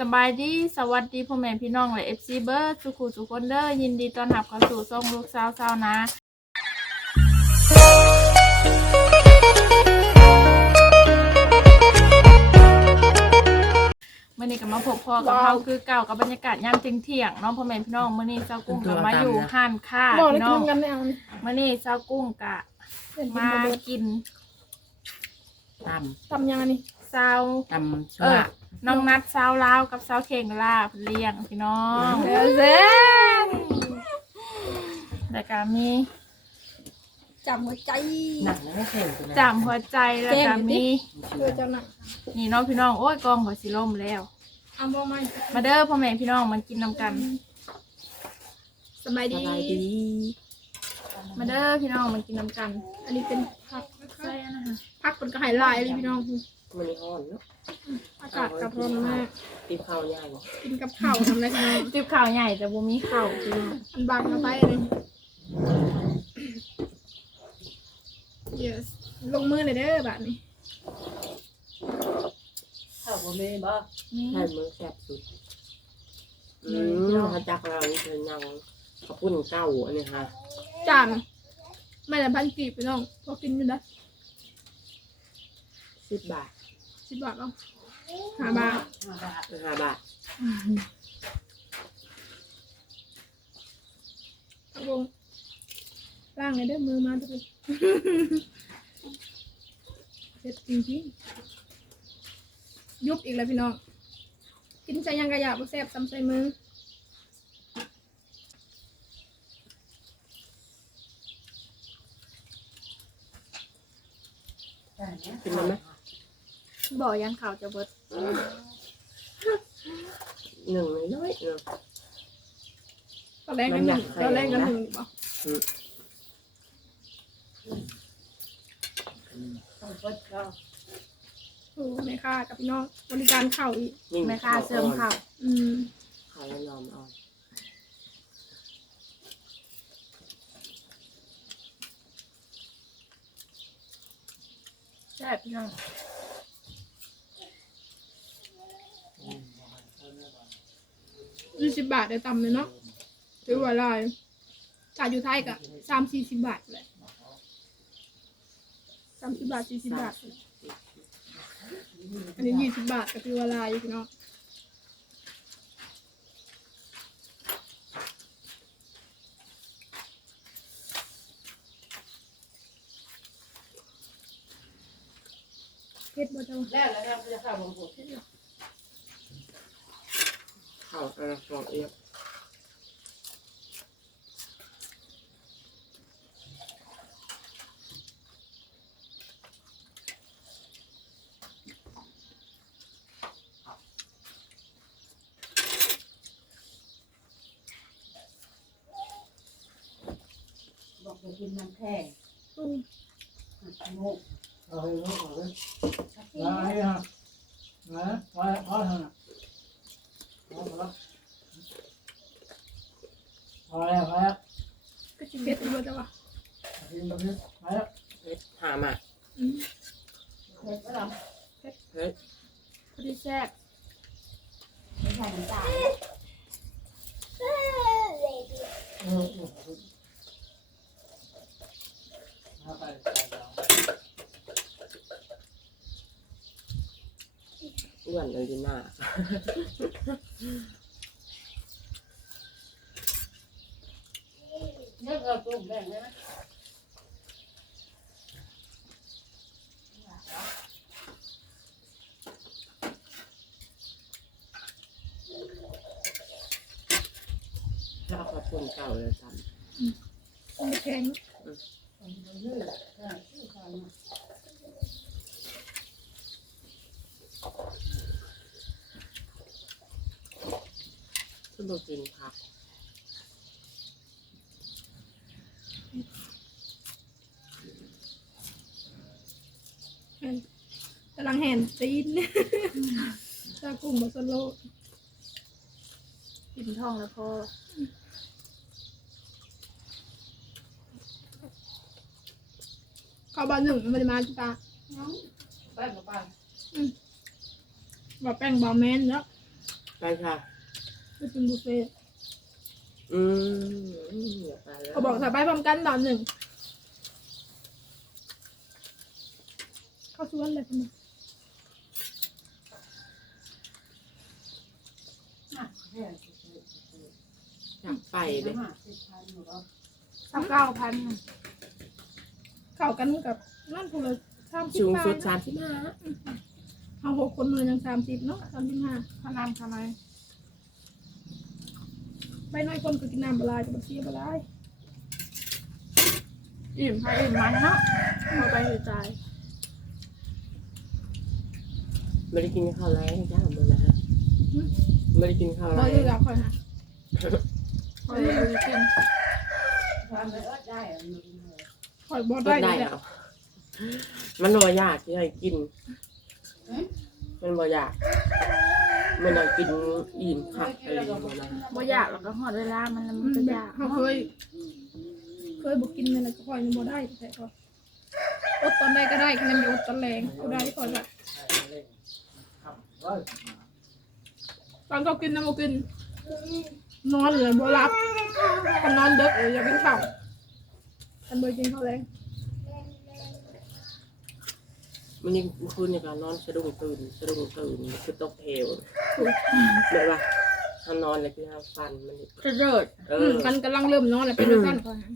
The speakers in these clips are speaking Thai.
สบายดีสวัสดีพ่อแม่พี่น้องและ FC เบิร์ดสุขุสุขคนเด้อยินดีต้อนรับเข้าสู่ช่องลูกสาวสาวนะ มื่อนี้ก็มาพบพ่อกับว้าวเฮาคือเก่ากับบรรยากาศยามเที่ยงๆเน้องพ่อแม่พี่น้องมื่อนี้เจ้ากุ้งก็มาอยู่ห้านค้าบอกเลยพี่น้กิองนกันไม่เอามื่อนี้เจ้ากุ้งกะเป็นกินมากันเลยกินตตำยังไงนี่ซาวำตำชัเอวอ น้องนัดซาวลาวกับซาวเข่งลาบเลี้ยงพี่น้องเดี๋ยวเซ่แล้วก็มีจำหัวใจหนักไม่แข็งตัวนั้นจำหัวใจแล้วก็มีเพื่อเจ้าหนักนี่น้องพี่น้องโอ้ยกองหัวสิล่มแล้ว เอาบ่ไม่มาเด้อพ่อแม่พี่น้องมากินน้ำกันสบายสดีบายดี มาเด้อพี่น้องมากินน้ำกัน อันนี้เป็นผัก ใช่นะคะผักเป็นกระหายลายเลยพี่น้อง มันนี่อ่อนเนาะอากาศกับร้อนมาก ตีข้าวใหญ่กินกับข้าวทำอะไรพี่น้องจิบข่าวใหญ่แต่บ่มีข่าวพี่น้องอันบางมาไปเลย yes ลงมือเลยเด้อแบบนี้ข้าวบ่มีบ่นี่ให้มือแซ่บสุด อืมถ้าจักเรานี่เธอยังขอบคุณเก้าอันนี้ค่ะ จานไม่แต่พันกีบพี่น้องพอกินอยู่นะ สิบบาทสิบบาทเอาห้าบาทห้าบาทเอาวงล่างเลยเด้อมือมาทุกคนเจ็ดจริงๆยุบอีกแล้วพี่น้องกินใส่ยังกระยาบ่แซ่บซ้ำใส่มือกินมันไหม บ่ยันข่าวจะเบิดหนึ่งน้อยๆเนาะตอนแรกกันหนึ่งมันอยากใส่ตอนแรกกันนะหนึ่งบอกอืมโอ้แม่ค้ากับพี่น้องบริการเข้าอีกยิ่งแม่ค้าเสริมข่าวอืมข้าวแล้วนอนอ่อนแซ่บพี่น้อง ยี่สิบบาทได้ตำเลยเนาะถือว่าหลายจ่ายอยู่ไทยกะสามสี่สิบบาทเลยสามสิบบาทสี่สิบบาท อันนี้ยี่สิบบาทก็ถือว่าหลายอยู่พี่น้องเพชรบ่เจ้าข้าว เอันละสองเอียบบอกจะกินน้ำแข็งอืมโง่เอาให้ลูกเอาเลยเอาให้ฮะนะไว้เอาเถอะ นะเอาไปแล้วเอาแล้วเอาแล้วก็ชิเพชรบ่เจ้าว่ะกินตรงนี้เอาแล้วเฮ็ดหามาอืมเผ็ดก็ลองเฮ้ยพอดีแซ่บไม่ใส่น้ำตาล เออเออเอาไปใส่เอา อ้วน เลยดีหน้าเนื้อเราตุ้มแบ่งเลยนะถ้าเอาขอบคุณเก่าเลยทมันแข็งำที่บอ กกินผักกำลังแห่นตีนตากุ้งบสโลกินท้องแล้วพอเข้าบ้านหนึ่งมันจะมาจุตาแป้งกับปลาบอกแป้งบอแมนแล้ว ไปค่ะ ไปกินบุฟเฟ่ต์อืมอย่าไปแล้วเขาบอกถ้าไปพร้อมกันตอนหนึ่งเข้าชวนเลยคุณน่ะแค่สิบอยากไปเลยห้าสิบพันหนูก็สักเก้าพันเข้ากันกับนั่นพวกเราสามสิบสูงบาสุทดสามสิบห้าเอาหกคนเลยยังสามสิบเนาะสามสิบห้าพนันทำไม ไปน้อยคนก็กินน้ำปลาจะมาเสียปลาอิ่มพาอิ่มมันเนาะพอไปถือใจายไม่ได้กินข้าวแรงจ้ามึงนะฮะไม่ได้กินข้าวพแรองอยู่กับคอยหาพอเลยไปกินความไม่เอิดได้อะมันเลยคอยบอก็ได้ได้เลยแล้วมันบ่อยากที่ให้กิน มันบ่อยาก มันอยากกินอิ่มผักอะไรอย่างเงี้ยนะบ่อยากแล้วก็หอดเวลามันแล้วมันก็อยากเขาเคย เคยบอกกินอะไรก็คอยยังบอได้แต่ก็อดตอนใดก็ได้คะแนนอดตอนแรงก็ได้คอยแบบครับร้อยตอนเขากินน้ำมากิน นอนเลยบ่รับคันนอนเด็กเลยอยากกินข้าวคันเบยกินข้าวแรง มันยังเมื่อคืนเนี่ยก็นอนสะดุ้งตื่นสะดุ้งตื่นคือตกเหวแบบว่าถ้านอนแล้วคือห้ามฟันมันนี่ จะเดิดเออือมกันกำลังเริ่มนอนแล้วเป็นสั้นก่อนนะ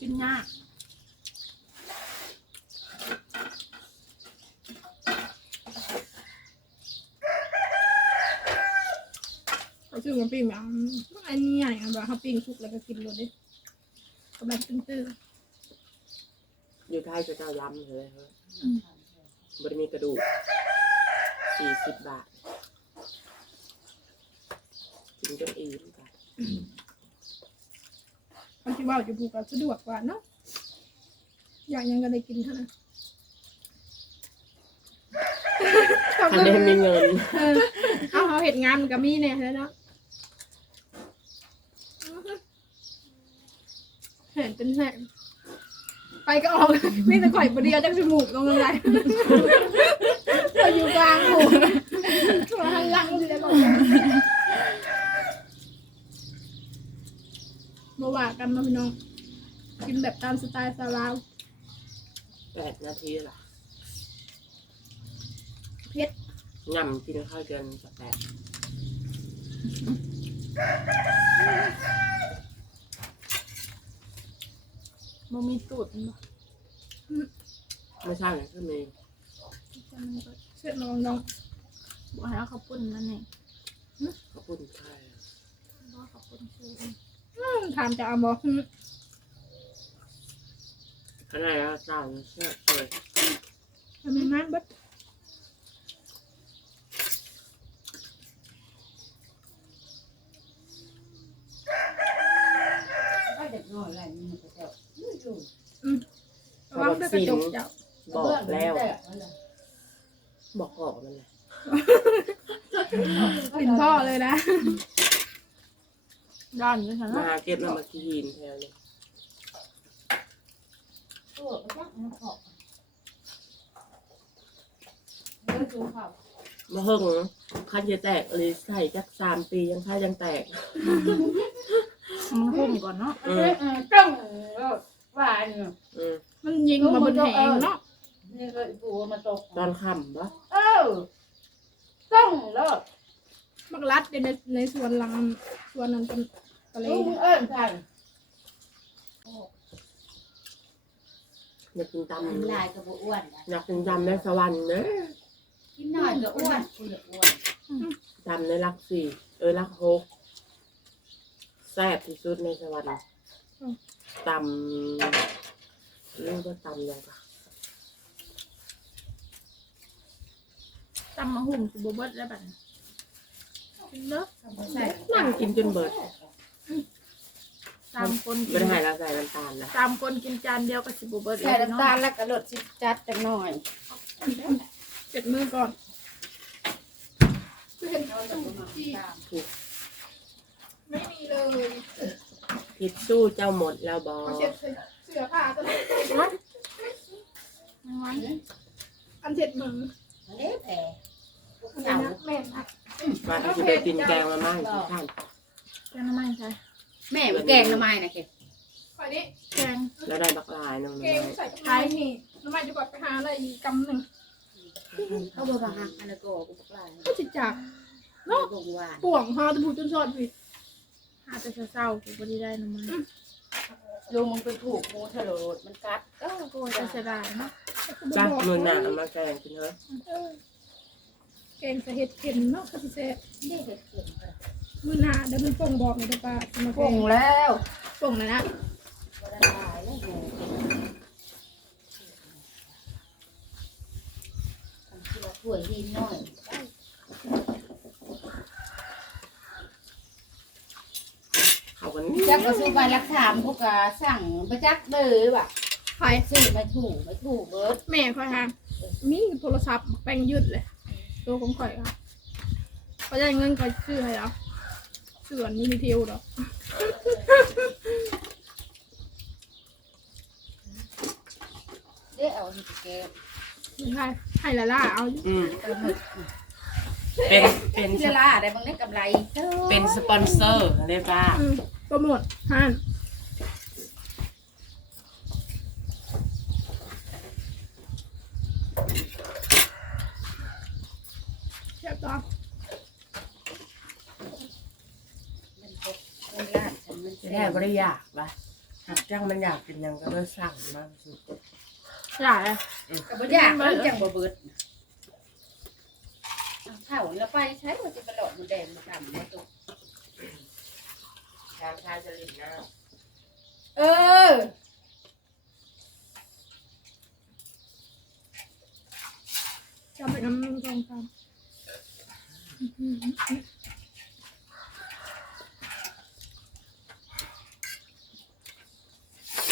กินยาก เขาชื่อมา ปิ้งแบบอันนี้ใหญ่อะแบบเขาปิ้งทุกแล้วก็กินเลยดิกำลังตื้ออยู่ไทยจะเจ้าย้ำเลยครับบริมีกระดูกสี่สิบบาทกินจนอิ่มจ้ะๆคนที่ว่าอยู่ผูกกับสะดวกกว่าเนาะอยากยังก็ได้กินเท่านั้นคันได้มีเงิน เออเอาเขาเห็ดงานมันก็มีเนี่ยแล้วเนาะ เห็นเป็นแห่ไปก็ออกไม่แต่ข่อยประเดียวจังจมูกลงอะไรเราอยู่กลางหมู่หัวหันหลังสิแล้วก็มาว่ากันมาพี่น้อง กินแบบตามสไตล์สาวลาวแปดนาทีล่ะเผ็ดย่ำกินข้าวเกินสักแปด บ่มีสูตรบ่ไม่ใช่เลยก็มีเสื้อน้องน้องบ่ให้เอาข้าวปุ้นนั่นเองข้าวปุ้นไข่บ่ข้าวปุ้นคืออืมถามจะเอาบอกข้างในแล้วเจ้าเนี่ยเชื่อเลยทำไมงานบัด ไอ้เด็กน้อยอะไรมันก็จะ อยู่อยู่ระวังด้วยกระจกเจ้าบอกแล้วเบื้องมันแตกบอกออกมันเลยกลิ่นพ่อเลยนะด้านนี้ฉันมาเนาะหาเก็บแล้วมากินแถวนี้ตัวก็จักมันขอบเดินดูเขามาเฮิงคันจะแตกเลยใส่จักสามปียังค่ายังแตกมันหุ้มก่อนเนาะอืเอ้มยเออจ้องเออ ว่าเนี่ยอืมมันยิงมาบนแหงเนาะนี่ก็ปูมาตกตอนค่ำปะเออจ้องแล้วมักรัดในในส่วนหลังส่วนนั้นเป็นทะเลลุงเอิ้นกันอยากกินตำลายก็บ่อ้วนนะอยากกินตำในสวรรค์เนอะกินน้อยก็อ้วนกูจะอ้วนตำในรักสี่เออรักหกแซ่บที่สุดในสวรรค์ ตำเรียกว่าตำยังไงตำมาหุ่มสิบ่เบิดแล้วบัดนี้กินเด้อใส่นั่งกินจนเบิดตามคนกิไม่นได้ให้เราใส่น้ำตาลนะตามคนกินจานเดียวก็สิบ่เบิดใส่น้ำตาลแล้วก็ลดสิจัดจังหน่อยเจ็ดมือก่อนเอาแต่ประมาณตามไม่มีเลย ทิชชู่เจ้าหมดแล้วบอเอาเช็ดเสื้อผ้าตัวนี้ไม่ไหวอันเช็ดมืออันนี้แผลอันเจ้านี้นะแม่นค่ะมาเอาไปกินแกงมาม่าสิท่านแกงน้ำมันใช่แม่มันแกงทำไมนะเกข่อยนี้แกงแล้วได้บักลายน้องเกน้งอยใส่กระไม้นี่น้ำมันจะกดไปหาอะไรอีกกำหนึ่งเขาบอกว่าหักอันนั้นก็กูบอกลายก็จิจากเนาะบอกหวานป่วงหาตะบูจนสอดพี่ หาแต่เศร้าๆกูบ่ได้ได้น้ำมันลุงมันเป็นถูกมูทะโลดมันกัดก็โอ้ยจะเสียดายเนาะจ้ามือหนาเอามาแกงกินเถอะเออแกงใส่เห็ดเข็มเนาะก็สิแซ่บนี่เด็กเก่งมือหน้าเดี๋ยวมันป่งบอกเลยเด้อป้าสิมาปงแล้วป่งนะนะบ่ได้ตายแล้วงูทำที่ว่าถ้วยดินน้อย เขากันนี่ จักก็ซื้อไปรักษามพวกกะสั่งประจักเลยว่ะใครซื้อไม่ถูกไม่ถูกเบิร์ดแม่ค่อยหามีโทรศัพท์แป้งยืดเลย ตัวของข่อยค่ะก็ได้เงินข่อยซื้อให้แล้วเสื่อนมินิเทลดอกเด้เอาที่แกงไม่ใช่ให้ละล่าเอาอยู่อืมกระหมึกเป็นเป็นเวลาได้บางได้กำไร เป็นสปอนเซอร์เลยป้าอื มโปรโมทฮันเชียบต่อมันตกมันลาดฉันมันจะแซ่ได้บไม่ได้อยากปะหากจ้างมันอยากกินยังก็เลยสั่งมาสิใช่กับ่อยากมันจังบ่เบิดเท่าแล้วไปใช้มันจะไปหลอดมันแดงมันดำมาตกทางชายจะหลีกนะเออ จำไปน้ำมันกองตาม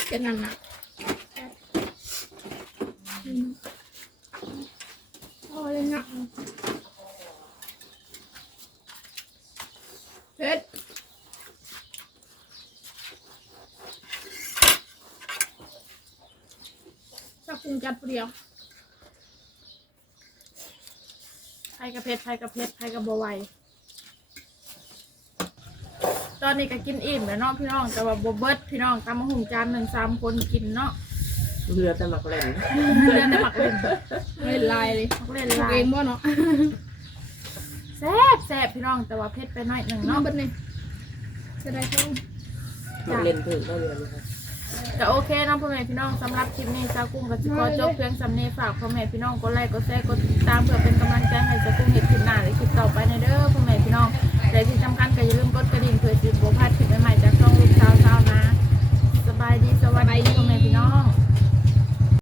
เป็นนั่นน่ะอืมโอ้ยนะเพชรสัก ปรุงจัดเปรี้ยวไผกระเพชรไผกระเพชรไผกระบไหวตอนนี้ก็กินอิ่มแล้วเนาะพี่น้อง แต่ว่าบ่เบิดพี่น้องตามมาหุงจานหนึ่งสามคนกินเนาะเรือแต่หมักแหลมเล่นแต่หมักเล่นไม่ลายเลยหมักเล่นปลูกลาเอยงบ่เนาะแซ่บแซ่บพี่น้องแต่ว่าเผ็ดไปหน่อยหนึ่งเนาะเนาะบัดนี้จะได้ท้องหมักเล่นถึงก็เรือเลยค่ะ แต่โอเคเนาะพ่อแม่พี่น้องสำหรับคลิปนี้ซากุ้งก็ขอจบเพียงสำเนีฝากพ่อแม่พี่น้องกดไลค์กดแชร์กดติดตามเพื่อเป็นกำลังใจให้ซากุ้งเห็ดคลิปหน้าและคลิปต่อไปในเด้อพ่อแม่พี่น้องแต่ที่สำคัญก็อย่าลืมกดกระดิ่งเพื่อติดโบพัดคลิปใหม่ๆจากช่องลูกสาวสานะ สบายดีสวัสดีพ่อแม่